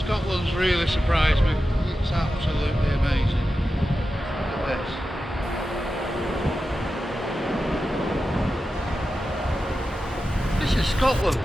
Scotland's really surprised me. It's absolutely amazing. Look at this. This is Scotland.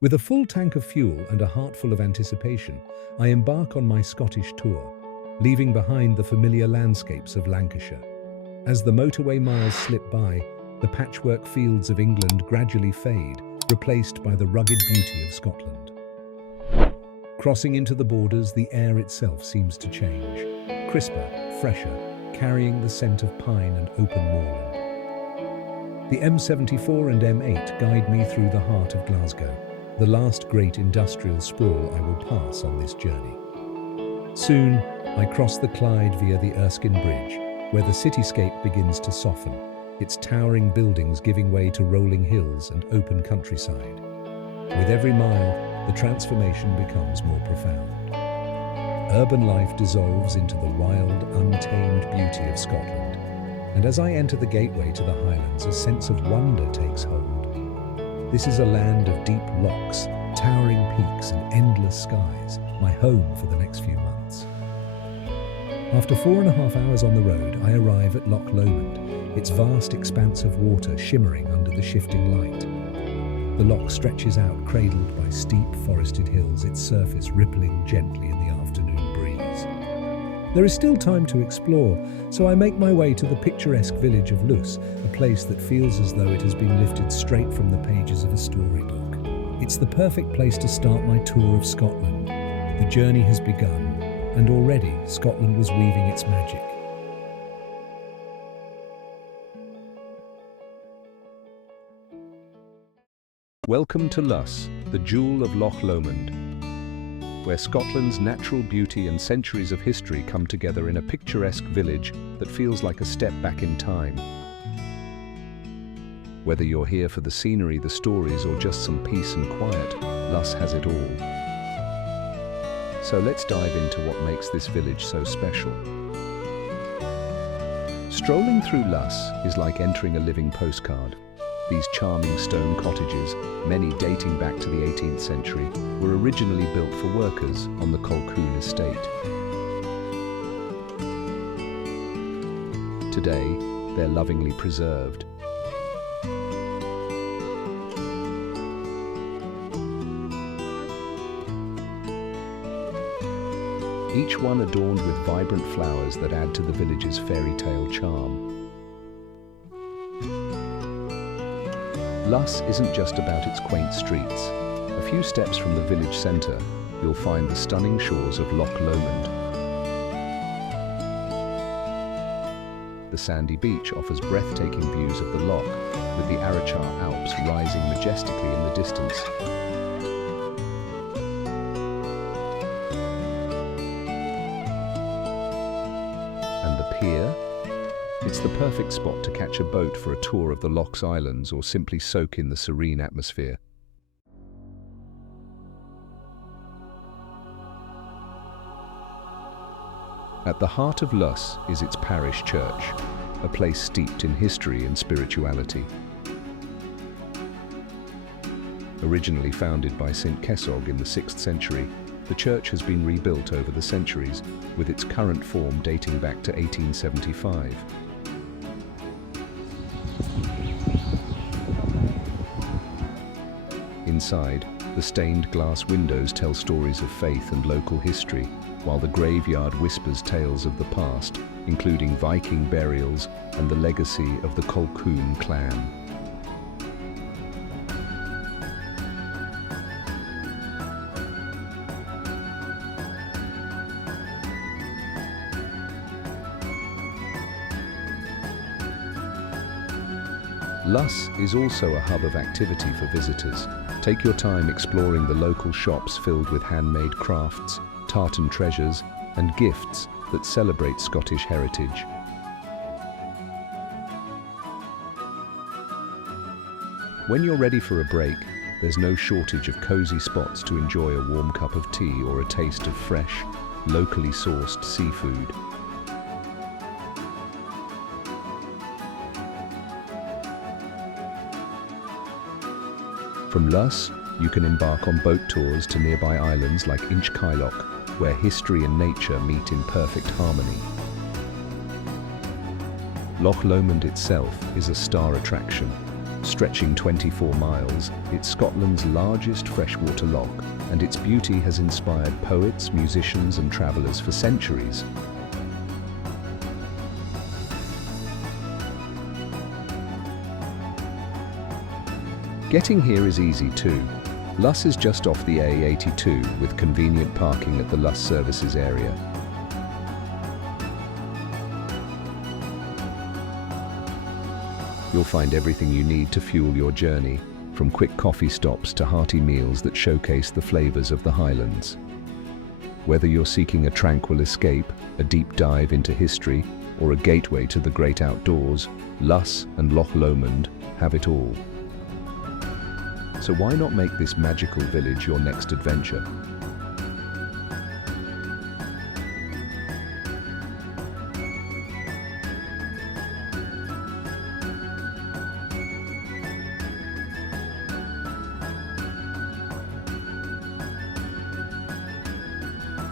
With a full tank of fuel and a heart full of anticipation, I embark on my Scottish tour, leaving behind the familiar landscapes of Lancashire. As the motorway miles slip by, the patchwork fields of England gradually fade, replaced by the rugged beauty of Scotland. Crossing into the borders, the air itself seems to change, crisper, fresher, carrying the scent of pine and open moorland. The M74 and M8 guide me through the heart of Glasgow, the last great industrial sprawl I will pass on this journey. Soon, I cross the Clyde via the Erskine Bridge, where the cityscape begins to soften, its towering buildings giving way to rolling hills and open countryside. With every mile, the transformation becomes more profound. Urban life dissolves into the wild, untamed beauty of Scotland, and as I enter the gateway to the Highlands, a sense of wonder takes hold. This is a land of deep lochs, towering peaks and endless skies, my home for the next few months. After 4.5 hours on the road, I arrive at Loch Lomond, its vast expanse of water shimmering under the shifting light. The loch stretches out, cradled by steep forested hills, its surface rippling gently in the afternoon breeze. There is still time to explore, so I make my way to the picturesque village of Luss, a place that feels as though it has been lifted straight from the pages of a storybook. It's the perfect place to start my tour of Scotland. The journey has begun, and already Scotland was weaving its magic. Welcome to Luss, the jewel of Loch Lomond, where Scotland's natural beauty and centuries of history come together in a picturesque village that feels like a step back in time. Whether you're here for the scenery, the stories, or just some peace and quiet, Luss has it all. So let's dive into what makes this village so special. Strolling through Luss is like entering a living postcard. These charming stone cottages, many dating back to the 18th century, were originally built for workers on the Colquhoun estate. Today, they're lovingly preserved. Each one adorned with vibrant flowers that add to the village's fairy tale charm. Luss isn't just about its quaint streets. A few steps from the village centre, you'll find the stunning shores of Loch Lomond. The sandy beach offers breathtaking views of the loch, with the Arachar Alps rising majestically in the distance. And the pier? It's the perfect spot to catch a boat for a tour of the Loch's islands or simply soak in the serene atmosphere. At the heart of Luss is its parish church, a place steeped in history and spirituality. Originally founded by St. Kesog in the 6th century, the church has been rebuilt over the centuries, with its current form dating back to 1875. Inside, the stained glass windows tell stories of faith and local history, while the graveyard whispers tales of the past, including Viking burials and the legacy of the Colquhoun clan. Luss is also a hub of activity for visitors. Take your time exploring the local shops filled with handmade crafts, tartan treasures, and gifts that celebrate Scottish heritage. When you're ready for a break, there's no shortage of cozy spots to enjoy a warm cup of tea or a taste of fresh, locally sourced seafood. From Luss, you can embark on boat tours to nearby islands like Inchcailloch, where history and nature meet in perfect harmony. Loch Lomond itself is a star attraction. Stretching 24 miles, it's Scotland's largest freshwater loch, and its beauty has inspired poets, musicians, and travellers for centuries. Getting here is easy too. Luss is just off the A82 with convenient parking at the Luss Services area. You'll find everything you need to fuel your journey, from quick coffee stops to hearty meals that showcase the flavours of the Highlands. Whether you're seeking a tranquil escape, a deep dive into history, or a gateway to the great outdoors, Luss and Loch Lomond have it all. So why not make this magical village your next adventure?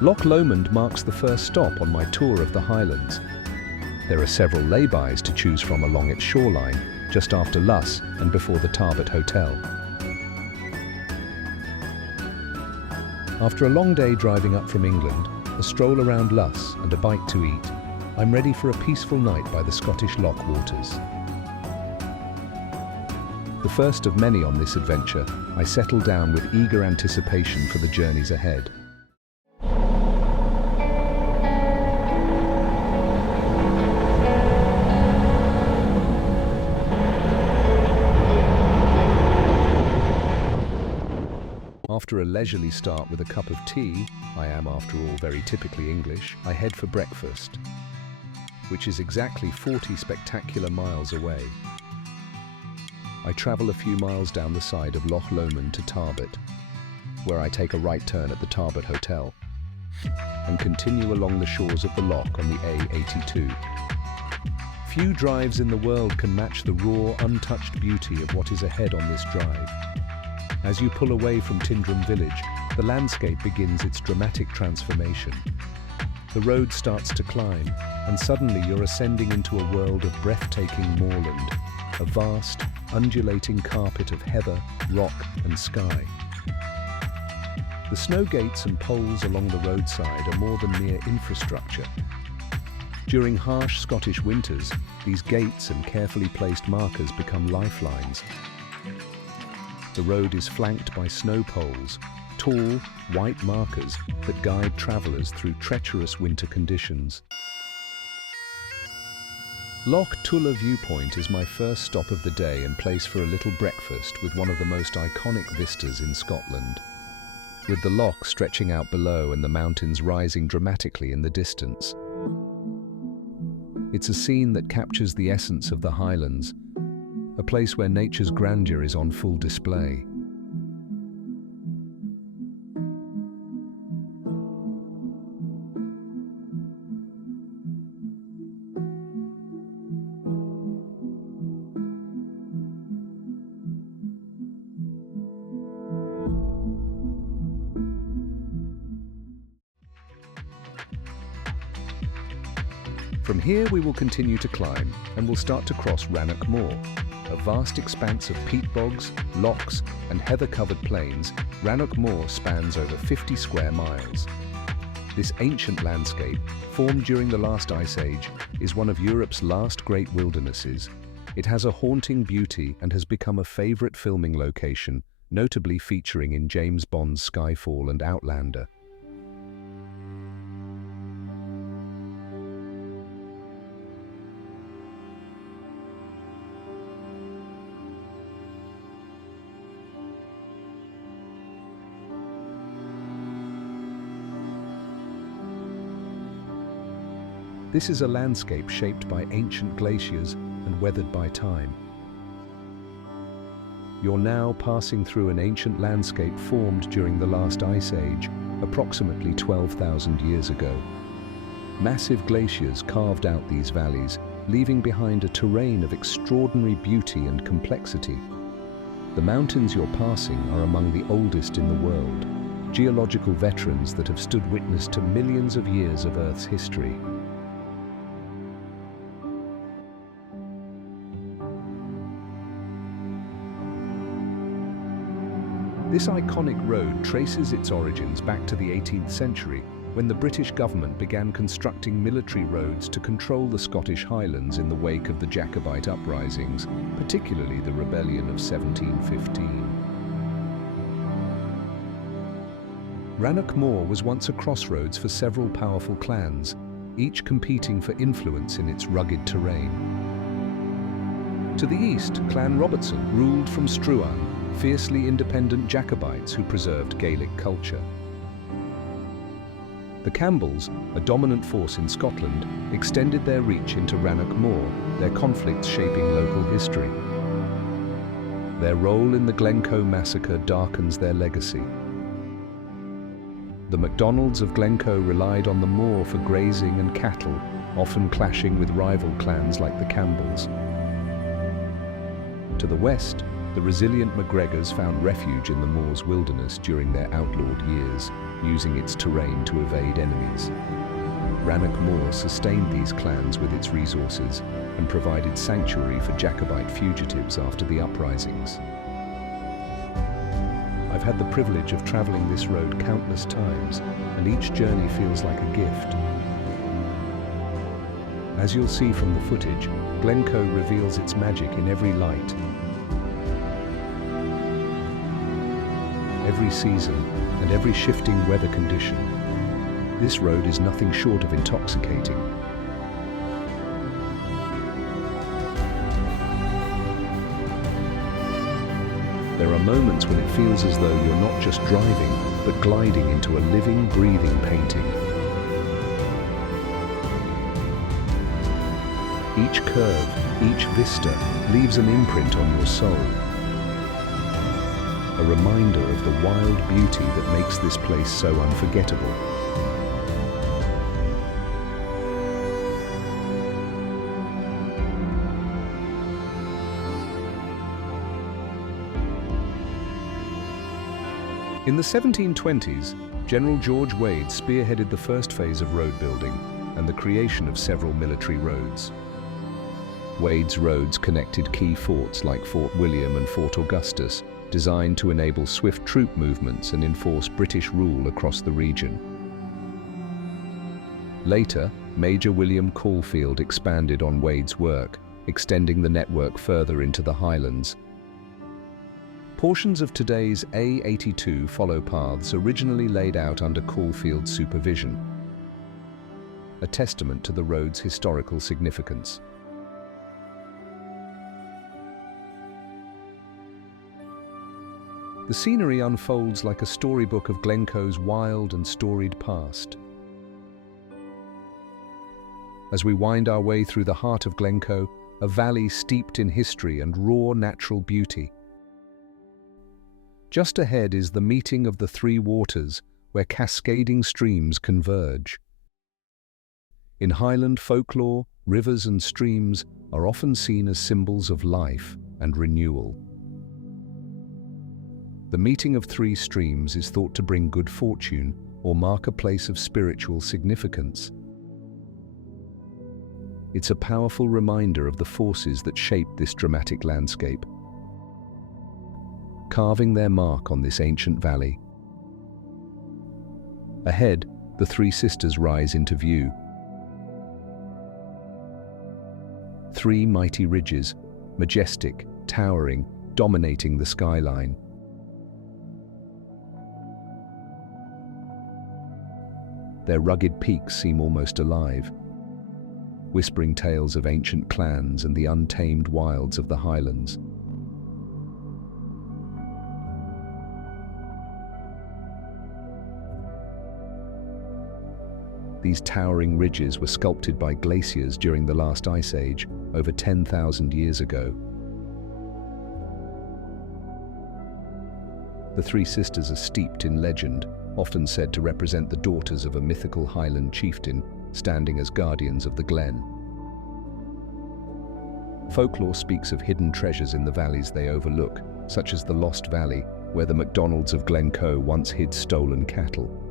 Loch Lomond marks the first stop on my tour of the Highlands. There are several laybys to choose from along its shoreline, just after Luss and before the Tarbert Hotel. After a long day driving up from England, a stroll around Luss and a bite to eat, I'm ready for a peaceful night by the Scottish loch waters. The first of many on this adventure, I settle down with eager anticipation for the journeys ahead. After a leisurely start with a cup of tea, I am, after all, very typically English, I head for breakfast, which is exactly 40 spectacular miles away. I travel a few miles down the side of Loch Lomond to Tarbert, where I take a right turn at the Tarbert Hotel, and continue along the shores of the loch on the A82. Few drives in the world can match the raw, untouched beauty of what is ahead on this drive. As you pull away from Tyndrum village, the landscape begins its dramatic transformation. The road starts to climb, and suddenly you're ascending into a world of breathtaking moorland, a vast, undulating carpet of heather, rock, and sky. The snow gates and poles along the roadside are more than mere infrastructure. During harsh Scottish winters, these gates and carefully placed markers become lifelines. The road is flanked by snow poles, tall, white markers that guide travellers through treacherous winter conditions. Loch Tulla viewpoint is my first stop of the day and place for a little breakfast with one of the most iconic vistas in Scotland. With the loch stretching out below and the mountains rising dramatically in the distance. It's a scene that captures the essence of the Highlands, a place where nature's grandeur is on full display. From here we will continue to climb and will start to cross Rannoch Moor. A vast expanse of peat bogs, lochs and heather-covered plains, Rannoch Moor spans over 50 square miles. This ancient landscape, formed during the last ice age, is one of Europe's last great wildernesses. It has a haunting beauty and has become a favourite filming location, notably featuring in James Bond's Skyfall and Outlander. This is a landscape shaped by ancient glaciers and weathered by time. You're now passing through an ancient landscape formed during the last ice age, approximately 12,000 years ago. Massive glaciers carved out these valleys, leaving behind a terrain of extraordinary beauty and complexity. The mountains you're passing are among the oldest in the world, geological veterans that have stood witness to millions of years of Earth's history. This iconic road traces its origins back to the 18th century, when the British government began constructing military roads to control the Scottish Highlands in the wake of the Jacobite uprisings, particularly the Rebellion of 1715. Rannoch Moor was once a crossroads for several powerful clans, each competing for influence in its rugged terrain. To the east, Clan Robertson ruled from Struan, fiercely independent Jacobites who preserved Gaelic culture. The Campbells, a dominant force in Scotland, extended their reach into Rannoch Moor, their conflicts shaping local history. Their role in the Glen Coe massacre darkens their legacy. The MacDonalds of Glencoe relied on the moor for grazing and cattle, often clashing with rival clans like the Campbells. To the west, the resilient MacGregors found refuge in the moor's wilderness during their outlawed years, using its terrain to evade enemies. Rannoch Moor sustained these clans with its resources and provided sanctuary for Jacobite fugitives after the uprisings. I've had the privilege of traveling this road countless times, and each journey feels like a gift. As you'll see from the footage, Glencoe reveals its magic in every light, every season, and every shifting weather condition. This road is nothing short of intoxicating. There are moments when it feels as though you're not just driving, but gliding into a living, breathing painting. Each curve, each vista, leaves an imprint on your soul. A reminder of the wild beauty that makes this place so unforgettable. In the 1720s, General George Wade spearheaded the first phase of road building and the creation of several military roads. Wade's roads connected key forts like Fort William and Fort Augustus, designed to enable swift troop movements and enforce British rule across the region. Later, Major William Caulfield expanded on Wade's work, extending the network further into the Highlands. Portions of today's A82 follow paths originally laid out under Caulfield's supervision, a testament to the road's historical significance. The scenery unfolds like a storybook of Glencoe's wild and storied past. As we wind our way through the heart of Glencoe, a valley steeped in history and raw natural beauty. Just ahead is the meeting of the three waters, where cascading streams converge. In Highland folklore, rivers and streams are often seen as symbols of life and renewal. The meeting of three streams is thought to bring good fortune or mark a place of spiritual significance. It's a powerful reminder of the forces that shape this dramatic landscape, carving their mark on this ancient valley. Ahead, the Three Sisters rise into view. Three mighty ridges, majestic, towering, dominating the skyline. Their rugged peaks seem almost alive, whispering tales of ancient clans and the untamed wilds of the Highlands. These towering ridges were sculpted by glaciers during the last ice age, over 10,000 years ago. The Three Sisters are steeped in legend, often said to represent the daughters of a mythical Highland chieftain, standing as guardians of the glen. Folklore speaks of hidden treasures in the valleys they overlook, such as the Lost Valley, where the MacDonalds of Glen Coe once hid stolen cattle.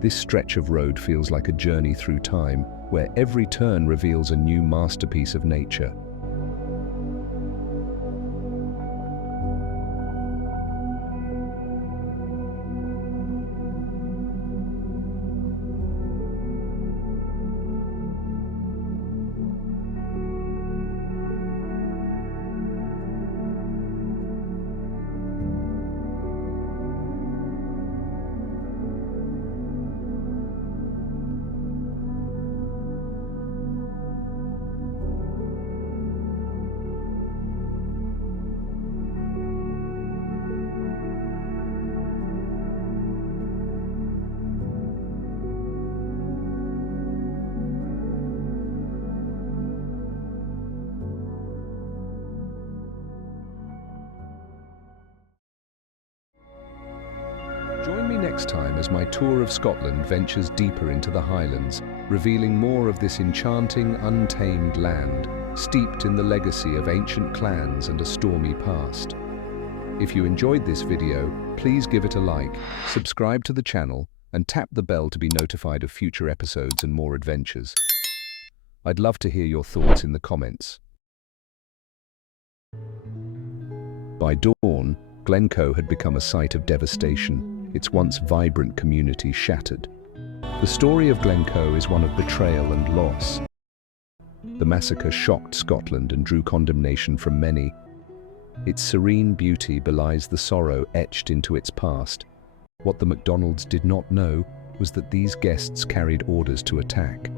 This stretch of road feels like a journey through time, where every turn reveals a new masterpiece of nature. Join me next time as my tour of Scotland ventures deeper into the Highlands, revealing more of this enchanting, untamed land, steeped in the legacy of ancient clans and a stormy past. If you enjoyed this video, please give it a like, subscribe to the channel, and tap the bell to be notified of future episodes and more adventures. I'd love to hear your thoughts in the comments. By dawn, Glencoe had become a site of devastation, its once vibrant community shattered. The story of Glencoe is one of betrayal and loss. The massacre shocked Scotland and drew condemnation from many. Its serene beauty belies the sorrow etched into its past. What the MacDonalds did not know was that these guests carried orders to attack.